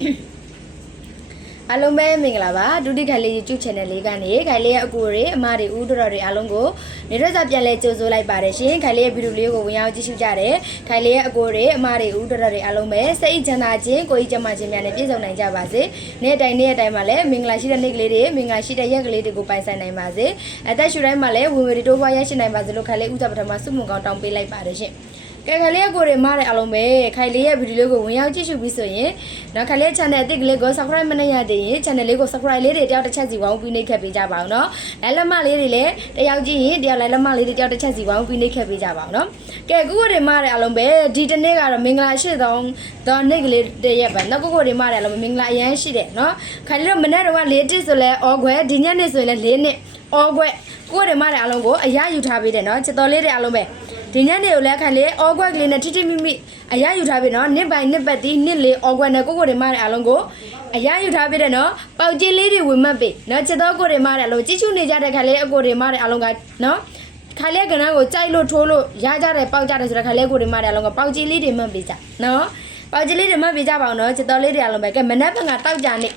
အားလုံးပဲမင်္ဂလာပါဒုတိယခိုင်လေး YouTube channel လေးကနေခိုင်လေးရဲ့အကူတွေအမတွေဦးတော်တွေအားလုံးကိုနေရက်စာပြန်လဲကြိုဆိုလိုက်ပါတယ်ရှင်ခိုင်လေးရဲ့ဗီဒီယိုလေးကိုဝင်ရောက်ကြည့်ရှုကြတယ်ခိုင်လေးရဲ့အကူတွေအမတွေဦးတော်တွေအားလုံးပဲစိတ်ချမ်းသာခြင်းကိုယ်ကြီးကျန်းမာခြင်းများနဲ့ပြည့်စုံနိုင်ကြပါစေနေ့တိုင်းမှာလည်းမင်္ဂလာရှိတဲ့နေ့ကလေးတွေမင်္ဂလာရှိတဲ့ရက်ကလေးတွေကိုပိုင်ဆိုင်နိုင်ပါစေအသက်ရှူတိုင်းမှာလည်းဝင်ဝေတိုးပွားရရှိနိုင်ပါစေလို့ခိုင်လေးဦးစားပထမဆုမွန်ကောင်းတောင်းပေးလိုက်ပါတယ်ရှင်ကဲခိုင်လေးကိုတွေမားတဲ့အလုံးပဲခိုင်လေးရဲ့ဗီဒီယိုလေးကိုဝင်ရောက်ကြည့်ရှုပြီးဆိုရင်နော်ခိုင်လေး channel အသစ်ကလေးကို subscribe မလုပ်ရသေးရင် channel လေးကို subscribe လေးတွေတယောက်တစ်ချက်စီဝေါင်းပြီးနှိပ်ခဲ့ပေးကြပါအောင်နော်လိုက်လက်မလေးတွေလည်းတယောက်ကြည့်ရင်တယောက်လိုက်လက်မလေးတွေတယောက်တစ်ချက်စီဝေါင်းပြီးနှိပ်ခဲ့ပေးကြပါအောင်နော်ကဲကိုတွေမားတဲ့အလုံးပဲဒီတနေ့ကတော့မင်္ဂလာရှိသောနေ့ကလေးတည့်ရက်ပဲနော်ကိုတွေမားတဲ့အလုံးမင်္ဂလာအရန်ရှိတယ်နော်ခိုင်လေးတို့မနေ့တော့4တစ်ဆိုလဲဩခွဲဒီညနေဆိုရင်လည်း4နှစ်ဩခွဲကိုတွေမားတဲ့အလုံးကိုအရယူထားပေးတယ်နော်ချစ်တော်လေးတွေအလုံးပဲဒီညနေကိုလည်းခိုင်လေးအော်ကွက်ကလေးနဲ့ထိထိမိမိအရယူထားပြီနော်နှစ်ပိုင်းနှစ်ပတ်တီးနှစ်လေးအော်ကွက်နဲ့ကိုတွေမားတဲ့အလုံးကိုအရယူထားပြီတဲ့နော်ပေါက်ကြီးလေးတွေဝင်မှတ်ပြီနော်ချစ်တော်ကိုတွေမားတဲ့အလုံးကြည့်ချူနေကြတဲ့ခိုင်လေးအကိုတွေမားတဲ့အလုံးကနော်ခိုင်လေးကဏ္ဍကိုကြိုက်လို့ထိုးလို့ရကြတယ်ပေါက်ကြတယ်ဆိုတော့ခိုင်လေးကိုတွေမားတဲ့အလုံးကပေါက်ကြီးလေးတွေမှတ်ပြီကြနော်ပေါက်ကြီးလေးတွေမှတ်ပြီကြပါအောင်နော်ချစ်တော်လေးတွေအလုံးပဲကဲမနက်ဖြန်ကတောက်ကြနေ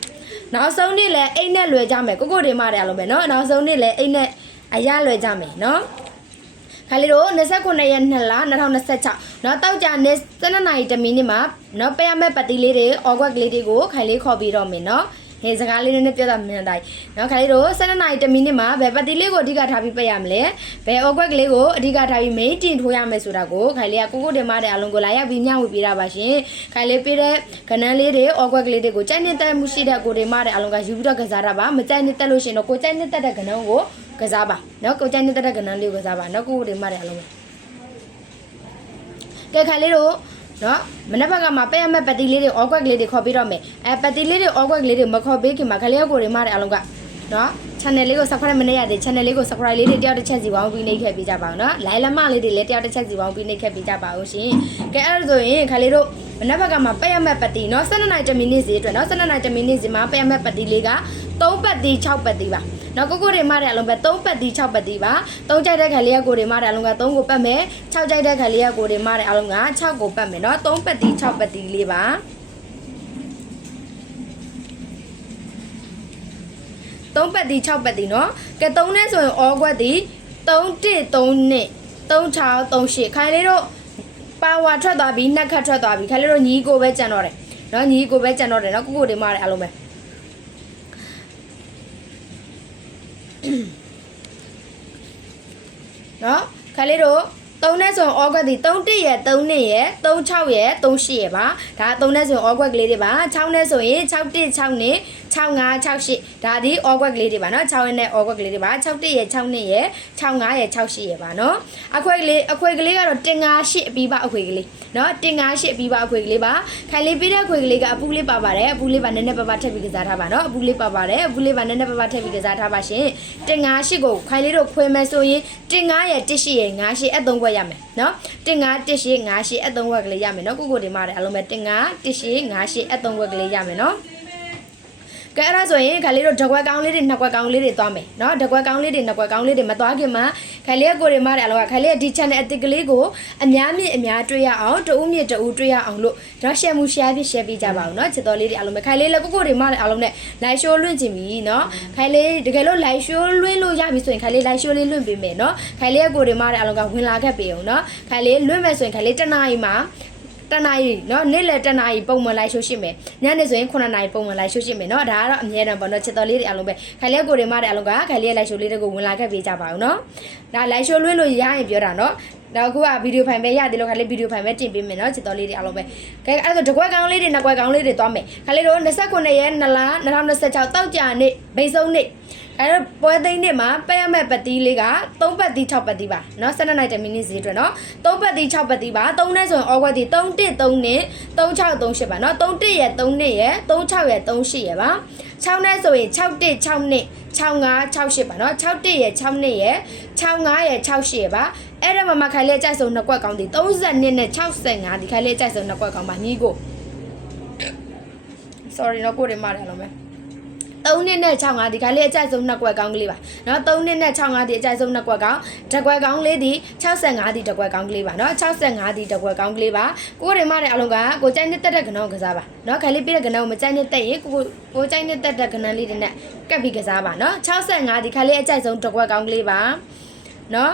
နောက်ဆုံးနေ့လည်းအိတ်နဲ့လွယ်ကြမယ်ကိုတွေမားတဲ့အလုံးပဲနော်နောက်ဆုံးနေ့လည်းအိတ်နဲ့အရလွယ်ကြမယ်နော်ခိုင်လေးတို့29ရက်2လ2026နော်တောက်ကြနေ7နာရီတမိနစ်မှာနော်ပေးရမယ့်ပတ်တီးလေးတွေအော်ကွက်ကလေးတွေကိုခိုင်လေးခေါ်ပြီးတော့မယ်နော်ဟေးစကားလေးနဲ့ပြောတာမြန်တိုင်းနော်ခိုင်လေးတို့7နာရီတမိနစ်မှာဘယ်ပတ်တီးလေးကိုအဓိကထားပြီးပေးရမလဲဘယ်အော်ကွက်ကလေးကိုအဓိကထားပြီးမိန်တင်ထိုးရမယ်ဆိုတာကိုခိုင်လေးကကိုတင်မတဲ့အလုံးကိုလာရောက်ပြီးမျှဝေပေးတာပါရှင်ခိုင်လေးပေးတဲ့ကဏ္ဍလေးတွေအော်ကွက်ကလေးတွေကိုကြိုက်နေတဲ့မှုရှိတဲ့ကိုတင်မတဲ့အလုံးကယူပြီးတော့ကစားတာပါမကြိုက်နေတဲ့လို့ရှင်တော့ကိုကြိုက်နေတဲ့ကဏ္ဍကိုကစားပါနော်ကိုကြိုက်နေတဲ့ကဏ္ဍလေးကိုကစားပါနော်ကိုတင်မတဲ့အလုံးကဲခိုင်လေးတို့နော်မနေ့ကမှပေးရမယ့်ပတ်တီးလေးတွေအော်ကွက်ကလေးတွေခေါ်ပြီးတော့မယ်ပတ်တီးလေးတွေအော်ကွက်ကလေးတွေမခေါ်ပေးခင်မှာခလေးကိုတွေမတဲ့အလုံးကနော် channel လေးကို subscribe မလုပ်ရသေး channel လေးကို subscribe လေးတွေတယောက်တစ်ချက်စီဝေါင်းပြီးနှိပ်ခဲ့ပေးကြပါအောင်နော် like လက်မလေးတွေလည်းတယောက်တစ်ချက်စီဝေါင်းပြီးနှိပ်ခဲ့ပေးကြပါဦးရှင်ကဲအဲ့ဒါဆိုရင်ခလေးတို့မနေ့ကမှပေးရမယ့်ပတ်တီးနော်7နာရီ10မိနစ်စီအတွက်နော်7နာရီ10မိနစ်စီမှာပေးရမယ့်ပတ်တီးလေးက3ပတ်တီး6ပတ်တီးပါနော်ကိုတွေမတဲ့အလုံးပဲ3ပတ်တီး6ပတ်တီးပါ3ကြိုက်တဲ့ခလေးကိုတွေမတဲ့အလုံးက3ကိုပတ်မယ်6ကြိုက်တဲ့ခလေးကိုတွေမတဲ့အလုံးက6ကိုပတ်မယ်နော်3ပတ်တီး6ပတ်တီးလေးပါ3ပတ်တီး6ပတ်တီးနော်ကဲ3နဲ့ဆိုရင်အော်ကွက်တီ3 1 3နှစ်3 6 3 8ခိုင်လေးတို့ပါဝါထွက်သွားပြီနှက်ခတ်ထွက်သွားပြီခိုင်လေးတို့ညီကိုပဲကြံတော့တယ်နော်ညီကိုပဲကြံတော့တယ်နော်ကိုတွေမတဲ့အလုံးပဲနော်ခိုင်လေးတို့3နဲ့ဆိုရင်အော်ကွက်ဒီ3 1ရဲ့3နှစ်ရဲ့3 6ရဲ့3 8ရဲ့ပါဒါ3နဲ့ဆိုရင်အော်ကွက်ကလေးတွေပါ6နဲ့ဆိုရင်6 1 6နှစ်6 5 6 8ဒါဒီအော်ကွက်ကလေးတွေပါနော်6ရဲ့နဲ့အော်ကွက်ကလေးတွေပါ6 1ရဲ့6နှစ်ရဲ့6 5ရဲ့6 8ရဲ့ပါနော်အခွက်ကလေးကတော့တင်5 8အပြီးပါအခွက်ကလေးနော်တင်5 8အပြီးပါအခွက်ကလေးပါခိုင်လေးပြီးတဲ့အခွက်ကလေးကအပူလေးပါပါတယ်အပူလေးပါနည်းနည်းပါပါထည့်ပြီးကစားထားပါနော်အပူလေးပါပါတယ်အပူလေးပါနည်းနည်းပါပါထည့်ပြီးကစားထားပါရှင်တင်5 8ကိုခိုင်လေးတို့ခွဲမယ်ဆိုရင်တင်5ရဲ့1 8ရဲ့5 8အ3ခွက်ရမယ်နော်တင်9 1 8 5 8အ3ခွက်ကလေးရမယ်နော်ကိုတွေမားတယ်အလုံးပဲတင်9 1 8 5 8အ3ခွက်ကလေးရမယ်နော်ကဲအဲ့ဒါဆိုရင်ခါလေးတို့ဓကွက်ကောင်းလေးတွေနှစ်ကွက်ကောင်းလေးတွေသွားမယ်နော်ဓကွက်ကောင်းလေးတွေနှစ်ကွက်ကောင်းလေးတွေမသွားခင်မှာခါလေးကိုတွေမားတယ်အလုံးကခါလေးဒီ channel အသစ်ကလေးကိုအများမြင့်အများတွေ့ရအောင်တဦးမြင့်တဦးတွေ့ရအောင်လို့ဒါ share မှု share ဖြစ် share ပေးကြပါဦးနော်ချစ်တော်လေးတွေအလုံးပဲခါလေးလည်းကိုတွေမားတယ်အလုံးနဲ့ live show လွှင့်ချင်ပြီနော်ခါလေးတကယ်လို့ live show လွှင့်လို့ရပြီဆိုရင်ခါလေး live show လေးလွှင့်ပေးမယ်နော်ခါလေးကိုတွေမားတယ်အလုံးကဝင်လာခဲ့ပေးအောင်နော်ခါလေးလွှင့်မယ်ဆိုရင်ခါလေးတနာရီမှာတနာရီနော်နေ့လယ်တနာရီပုံမှန်လိုက်ရှိုးရှိမယ်ညနေဆိုရင်9နာရီပုံမှန်လိုက်ရှိုးရှိမယ်နော်ဒါကတော့အမြဲတမ်းပေါ့နော်ချစ်တော်လေးတွေအလုံးပဲခိုင်လေးကိုတွေမတဲ့အလုံးကခိုင်လေးလိုက်ရှိုးလေးတွေကိုဝင်လာခဲ့ပေးကြပါဦးနော်ဒါလိုက်ရှိုးလွှင့်လို့ရရင်ပြောတာနော်နောက်ခုကဗီဒီယိုဖိုင်ပဲရတယ်လို့ခိုင်လေးဗီဒီယိုဖိုင်ပဲတင်ပေးမယ်နော်ချစ်တော်လေးတွေအလုံးပဲကဲအဲ့ဒါဆိုတကွက်ကောင်းလေးတွေနှစ်ကွက်ကောင်းလေးတွေသွားမယ်ခိုင်လေးတို့29ရက်2လ2026တောက်ကြနေ့ဘိတ်ဆုံးနေ့အဲ့တော့ပွဲသိန်းနေ့မှာပေးရမယ့်ပတ်တီးလေးက3ပတ်တီး6ပတ်တီးပါเนาะ7နာရီ10မိနစ်စီအတွက်เนาะ3ပတ်တီး6ပတ်တီးပါ3နဲ့ဆိုရင်အော်ကွက်တီ3 1 3နဲ့3 6 3 8ပါเนาะ3 1ရဲ့3နှစ်ရဲ့3 6ရဲ့3 8ရဲ့ပါ6နဲ့ဆိုရင်6 1 6နှစ်6 5 6 8ပါเนาะ6 1ရဲ့6နှစ်ရဲ့6 5ရဲ့6 8ရဲ့ပါအဲ့ဒါမှခိုင်လေးကြိုက်ဆုံးနှစ်ကွက်ကောင်းတီ32နဲ့65ဒီခိုင်လေးကြိုက်ဆုံးနှစ်ကွက်ကောင်းပါညီကို sorry เนาะကိုတွေမားတယ်လုံးပဲ 3နှစ်နဲ့6 5ဒီခါလေးအကြိုက်ဆုံးနှစ်ကွက်ကောင်းကလေးပါเนาะ3နှစ်နဲ့6 5ဒီအကြိုက်ဆုံးနှစ်ကွက်ကောင်းတစ်ကွက်ကောင်းလေးဒီ65ဒီတစ်ကွက်ကောင်းကလေးပါเนาะ65ဒီတစ်ကွက်ကောင်းကလေးပါကိုရမတဲ့အလုံးကကိုကြိုက်နှစ်တက်တဲ့ကဏ္ဍကစားပါเนาะခါလေးပြတဲ့ကဏ္ဍကိုမကြိုက်နှစ်တက်ရင်ကိုကြိုက်နှစ်တက်တဲ့ကဏ္ဍလေးတွေနဲ့ကပ်ပြီးကစားပါเนาะ65ဒီခါလေးအကြိုက်ဆုံးတစ်ကွက်ကောင်းကလေးပါเนาะ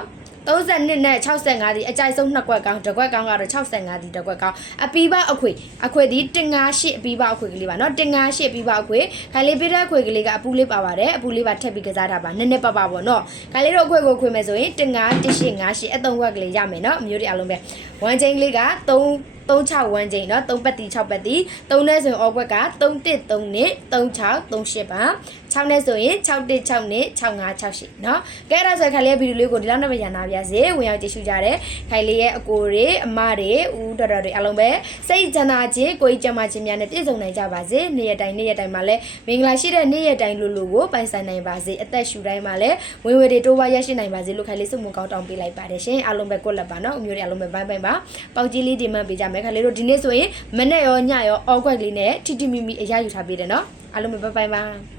32နဲ့65ဒီအကြိုက်ဆုံးနှစ်ကွက်ကောင်းတစ်ကွက်ကောင်းကတော့65ဒီတစ်ကွက်ကောင်းအပီးပါအခွေဒီ158အပီးပါအခွေကလေးပါเนาะ158အပီးပါအခွေခိုင်လေးပြတဲ့အခွေကလေးကအပူလေးပါပါတယ်အပူလေးပါထပ်ပြီးကစားတာပါနည်းနည်းပပပေါ့เนาะခိုင်လေးတို့အခွေကိုခွေမယ်ဆိုရင်15858အသုံးဝက်ကလေးရမယ်เนาะအမျိုးတွေအလုံးပဲ1ချိန်လေးက361ချိန်เนาะ3ပတ်တီ6ပတ်တီ3နဲ့ဆိုရင်အော်ကွက်က313နဲ့3638ပါ6နဲ့ဆိုရင်616နဲ့6568เนาะကဲအဲ့ဒါဆိုခိုင်လေးဗီဒီယိုလေးကိုဒီလောက်နဲ့ပဲရနာပါစေဝင်ရောက်ကြည့်ရှုကြတယ်ခိုင်လေးရဲ့အကိုတွေအမတွေဦးတော်တော်တွေအလုံးပဲစိတ်ချမ်းသာခြင်းကိုယ်ကြမ်းမာခြင်းများနဲ့ပြည့်စုံနိုင်ကြပါစေနေ့ရက်တိုင်းမှာလည်းမင်္ဂလာရှိတဲ့နေ့ရက်တိုင်းလူကိုပိုင်ဆိုင်နိုင်ပါစေအသက်ရှူတိုင်းမှာလည်းဝင်ဝေတွေတိုးပွားရရှိနိုင်ပါစေလို့ခိုင်လေးစုမှုကောင်းတောင်းပေးလိုက်ပါတယ်ရှင်အလုံးပဲကိုလက်ပါเนาะအမျိုးတွေအလုံးပဲဘိုင်းပါပေါက်ကြီးလေးဒီမှပေးကြမယ်ခိုင်လေးတို့ဒီနေ့ဆိုရင်မနေ့ရောညရောအောက်ကွက်လေးနဲ့တီတီမီမီအရယူထားပေးတယ်เนาะအလုံးပဲဘိုင်းပါ